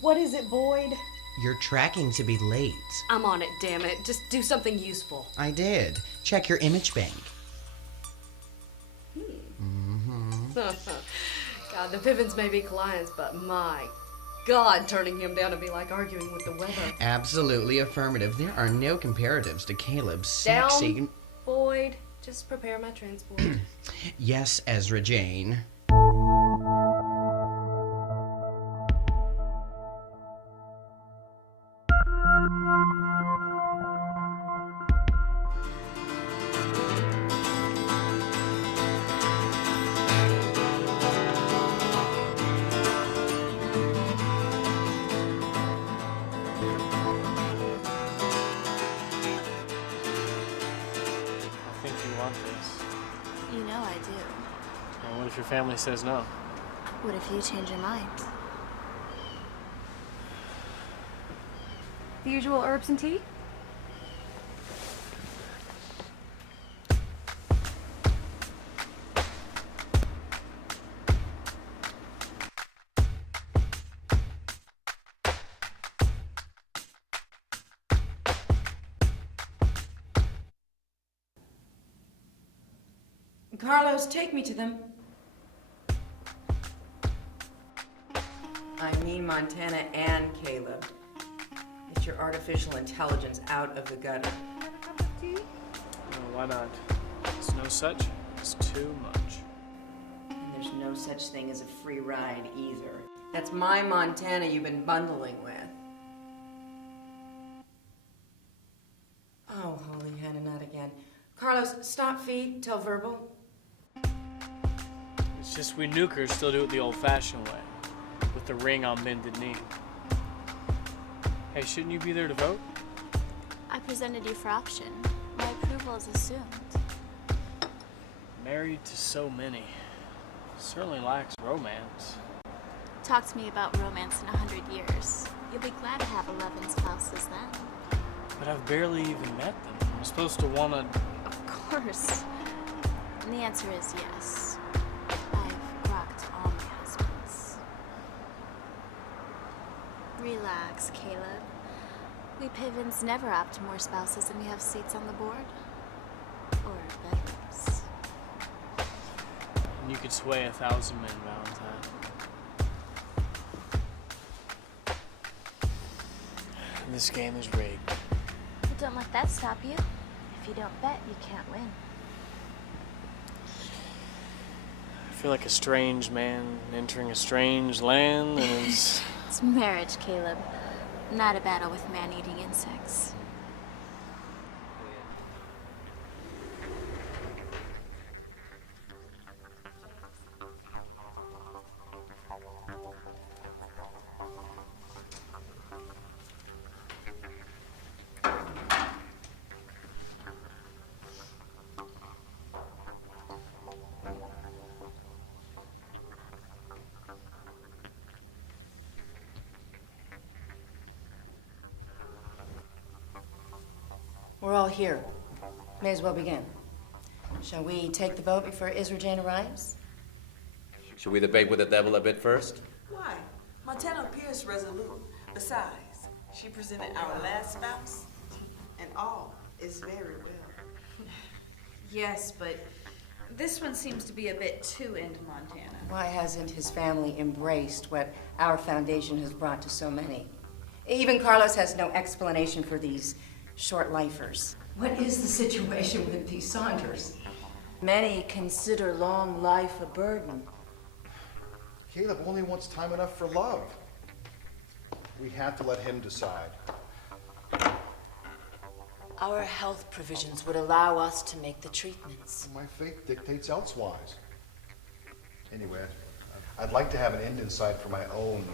What is it, Boyd? You're tracking to be late. I'm on it, damn it. Just do something useful. I did. Check your image bank. God, the Pivens may be clients, but my God, turning him down would be like arguing with the weather. Absolutely affirmative. There are no comparatives to Caleb's sexy... Down, Boyd. Just prepare my transport. Yes, Ezra Jane. You know I do. And what if your family says no? What if you change your mind? The usual herbs and tea? Carlos, take me to them. I mean Montana and Caleb. Get your artificial intelligence out of the gutter. No, why not? There's no such. It's too much. And there's no such thing as a free ride either. That's my Montana you've been bundling with. Oh, holy Hannah, not again. Carlos, stop feed, tell verbal. It's just we nukers still do it the old-fashioned way, with the ring on bended knee. Hey, shouldn't you be there to vote? I presented you for option. My approval is assumed. Married to so many. Certainly lacks romance. Talk to me about romance in 100 years. You'll be glad to have 11 spouses then. But I've barely even met them. I'm supposed to want to... Of course. And the answer is yes. I've rocked all my husbands. Relax, Caleb. We Pivens never opt more spouses than we have seats on the board. Or bedrooms. And you could sway 1,000 men, Valentine. And this game is rigged. But don't let that stop you. If you don't bet, you can't win. I feel like a strange man entering a strange land, and it's... It's marriage, Caleb. Not a battle with man-eating insects. We're all here. May as well begin. Shall we take the vote before Ezra Jane arrives? Should we debate with the devil a bit first? Why? Montana appears resolute. Besides, she presented our last spouse, and all is very well. Yes, but this one seems to be a bit too into Montana. Why hasn't his family embraced what our foundation has brought to so many? Even Carlos has no explanation for these short-lifers. What is the situation with these Saunders? Many consider long life a burden. Caleb only wants time enough for love. We have to let him decide. Our health provisions would allow us to make the treatments. My faith dictates elsewise. Anyway, I'd like to have an end in sight for my own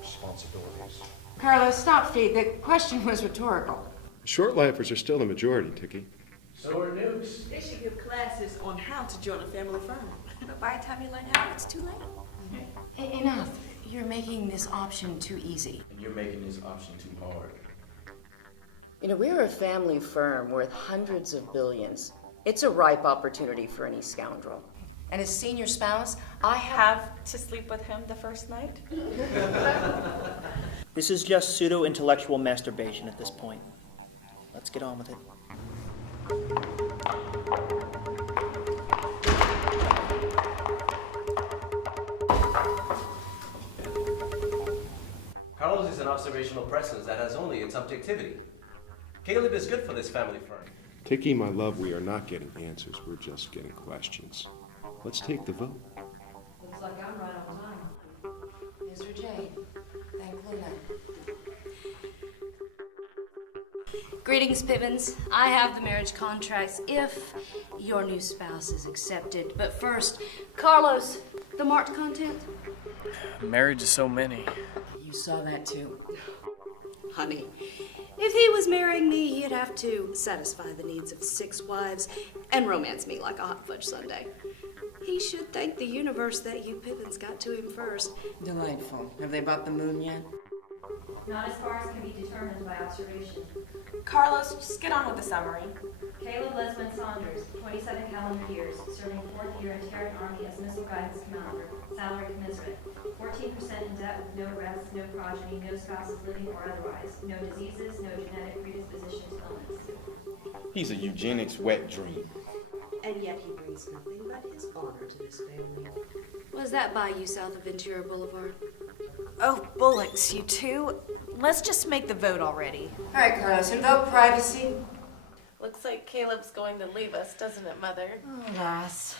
responsibilities. Carlos, stop feed. The question was rhetorical. Short-lifers are still the majority, Tiki. So are nukes. They should give classes on how to join a family firm. But by the time you learn how, it's too late. Enough. You're making this option too easy. And you're making this option too hard. You know, we're a family firm worth hundreds of billions. It's a ripe opportunity for any scoundrel. And his senior spouse, I have to sleep with him the first night? This is just pseudo-intellectual masturbation at this point. Let's get on with it. Carlos is an observational presence that has only its objectivity. Caleb is good for this family firm. Tiki, my love, we are not getting answers. We're just getting questions. Let's take the vote. Looks like I'm right on time. Mr. Jade. Thank Luna. Greetings, Pivens. I have the marriage contracts if your new spouse is accepted. But first, Carlos, the marked content? Married to so many. You saw that too. Honey, if he was marrying me, he'd have to satisfy the needs of 6 wives and romance me like a hot fudge sundae. He should thank the universe that you Pivens got to him first. Delightful. Have they bought the moon yet? Not as far as can be determined by observation. Carlos, just get on with the summary. Caleb Lesman Saunders, 27 calendar years, serving 4th year in Terran Army as Missile Guidance Commander, salary commensurate. 14% in debt with no arrests, no progeny, no spouses living or otherwise, no diseases, no genetic predisposition to illness. He's a eugenics wet dream. And yet he brings nothing but his honor to this family. Was that by you south of Ventura Boulevard? Oh, bullocks, you two. Let's just make the vote already. All right, Carlos, invoke privacy. Looks like Caleb's going to leave us, doesn't it, Mother? Alas,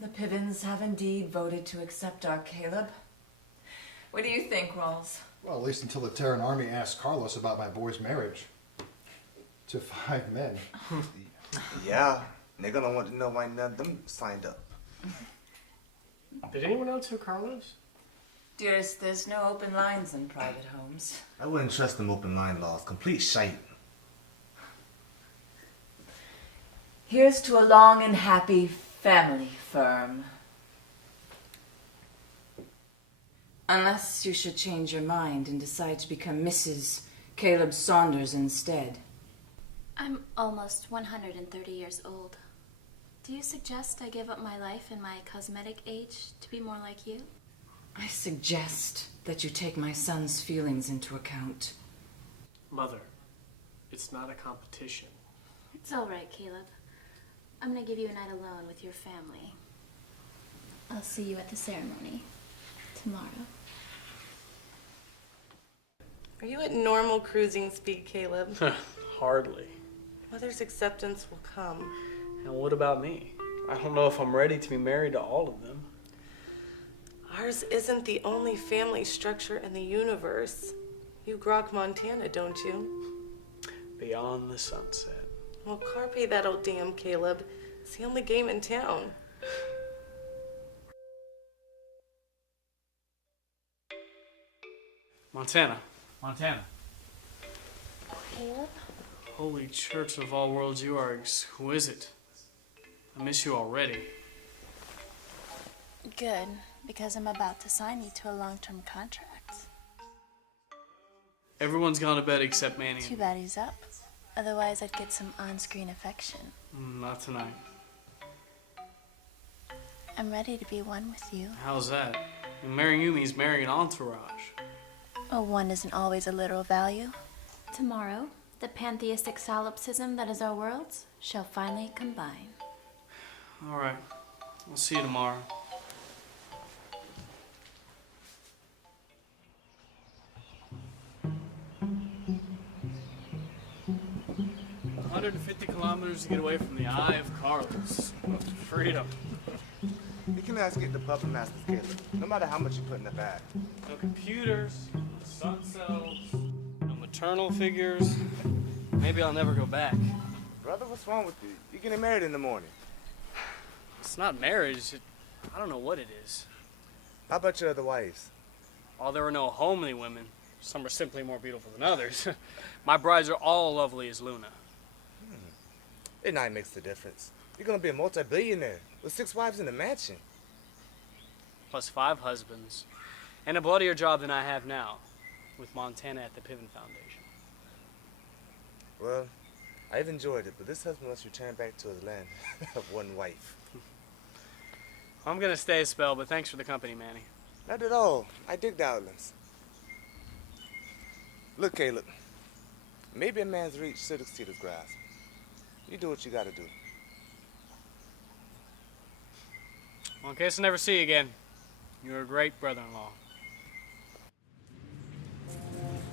the Pivens have indeed voted to accept our Caleb. What do you think, Rawls? Well, at least until the Terran Army asked Carlos about my boy's marriage. To 5 men. Yeah, they're gonna want to know why none of them signed up. Did anyone else hear Carlos? Dearest, there's no open lines in private homes. I wouldn't trust them open line laws. Complete shite. Here's to a long and happy family firm. Unless you should change your mind and decide to become Mrs. Caleb Saunders instead. I'm almost 130 years old. Do you suggest I give up my life in my cosmetic age to be more like you? I suggest that you take my son's feelings into account. Mother, it's not a competition. It's all right, Caleb. I'm gonna give you a night alone with your family. I'll see you at the ceremony tomorrow. Are you at normal cruising speed, Caleb? Hardly. Mother's acceptance will come. And what about me? I don't know if I'm ready to be married to all of them. Ours isn't the only family structure in the universe. You grok Montana, don't you? Beyond the sunset. Well, carpe that old damn, Caleb. It's the only game in town. Montana. Caleb? Holy Church of all worlds, you are exquisite. I miss you already. Good, because I'm about to sign you to a long-term contract. Everyone's gone to bed except Manny. Too bad he's up. Otherwise, I'd get some on-screen affection. Not tonight. I'm ready to be one with you. How's that? Marrying you means marrying an entourage. Oh, one isn't always a literal value. Tomorrow, the pantheistic solipsism that is our worlds shall finally combine. All right. I'll see you tomorrow. "150 kilometers to get away from the eye of Carlos. Freedom. You can ask it the puppet master's Caleb, no matter how much you put in the bag. No computers, no sun cells, no maternal figures. Maybe I'll never go back. Brother, what's wrong with you? You're getting married in the morning. It's not marriage. I don't know what it is. How about your other wives? While there are no homely women, some are simply more beautiful than others. My brides are all lovely as Luna. It not makes the difference. You're gonna be a multi-billionaire with 6 wives in a mansion. Plus 5 husbands. And a bloodier job than I have now, with Montana at the Piven Foundation. Well, I've enjoyed it, but this husband must return back to his land of one wife. I'm gonna stay a spell, but thanks for the company, Manny. Not at all. I dig the outlands. Look, Caleb. Maybe a man's reach should exceed his grasp. You do what you gotta do. Well, in case I never see you again, you're a great brother-in-law.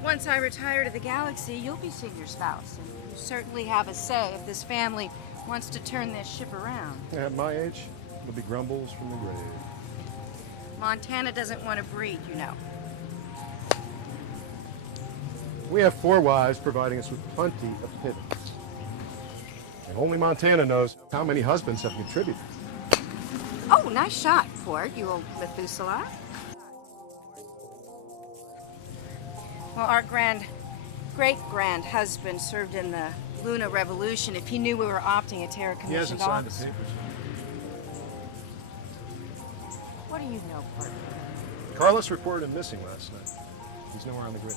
Once I retire to the galaxy, you'll be seeing your spouse. And you certainly have a say if this family wants to turn this ship around. At my age, there'll be grumbles from the grave. Montana doesn't want to breed, you know. We have 4 wives providing us with plenty of pittance. And only Montana knows how many husbands have contributed. Oh, nice shot, Port, you old Methuselah. Well, our great-grand husband served in the Luna Revolution. If he knew we were opting a Terra He hasn't commissioned signed the officer. papers. What do you know, Port? Carlos reported him missing last night. He's nowhere on the grid.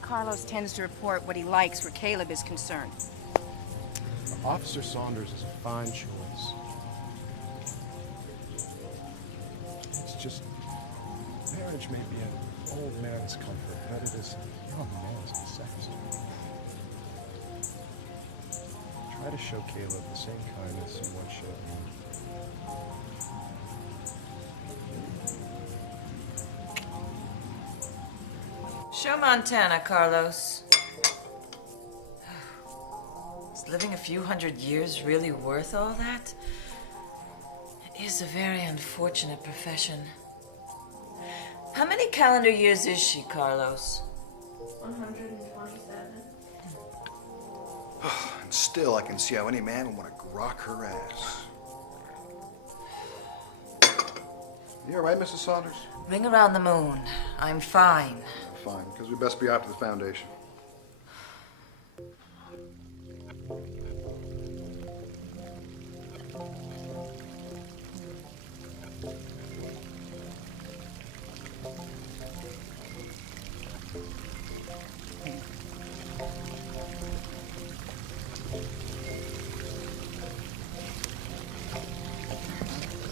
Carlos tends to report what he likes where Caleb is concerned. Officer Saunders is a fine choice. It's just, marriage may be an old man's comfort, but it is a young man's necessity. Try to show Caleb the same kindness you once showed me. Show Montana, Carlos. Is living a few hundred years really worth all that? It is a very unfortunate profession. How many calendar years is she, Carlos? 127. And still, I can see how any man would want to grok her ass. You all right, Mrs. Saunders? Ring around the moon. I'm fine. Fine, because we best be out to the Foundation.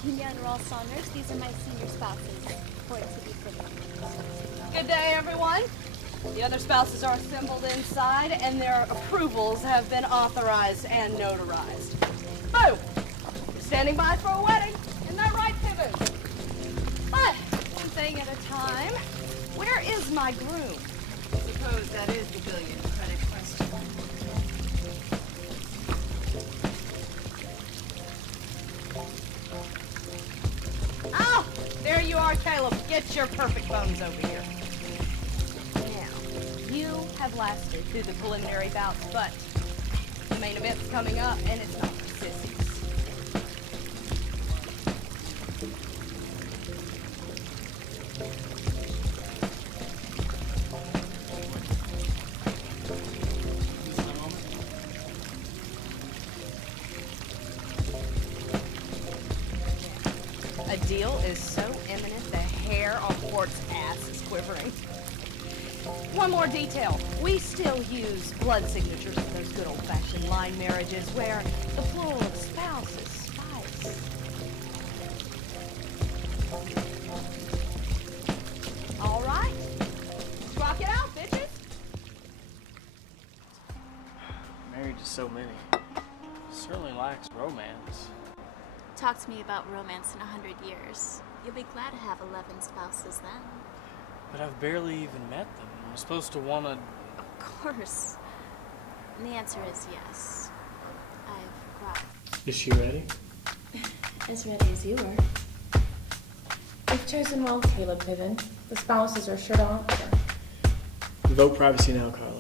Tina and Ross Saunders, these are my senior spouses. For it to be fitting. Good day, everyone. The other spouses are assembled inside, and their approvals have been authorized and notarized. Boom! You're standing by for a wedding. Isn't that right, Piven? But one thing at a time. Where is my groom? I suppose that is the billion credit question. Oh, there you are, Caleb. Get your perfect bones over here. Now, you have lasted through the preliminary bouts, but the main event's coming up, and it's not for sissies. A deal is so imminent, the hair on Port's ass is quivering. One more detail. We still use blood signatures in those good old-fashioned line marriages where the plural of spouse is spice. All right. Let's rock it out, bitches. Married to so many. Certainly lacks romance. Talk to me about romance in 100 years. You'll be glad to have 11 spouses then. But I've barely even met them. I'm supposed to want to... Of course. And the answer is yes. I've brought... Is she ready? As ready as you are. You've chosen well, Caleb Piven. The spouses are sure to honor. Vote privacy now, Carlos.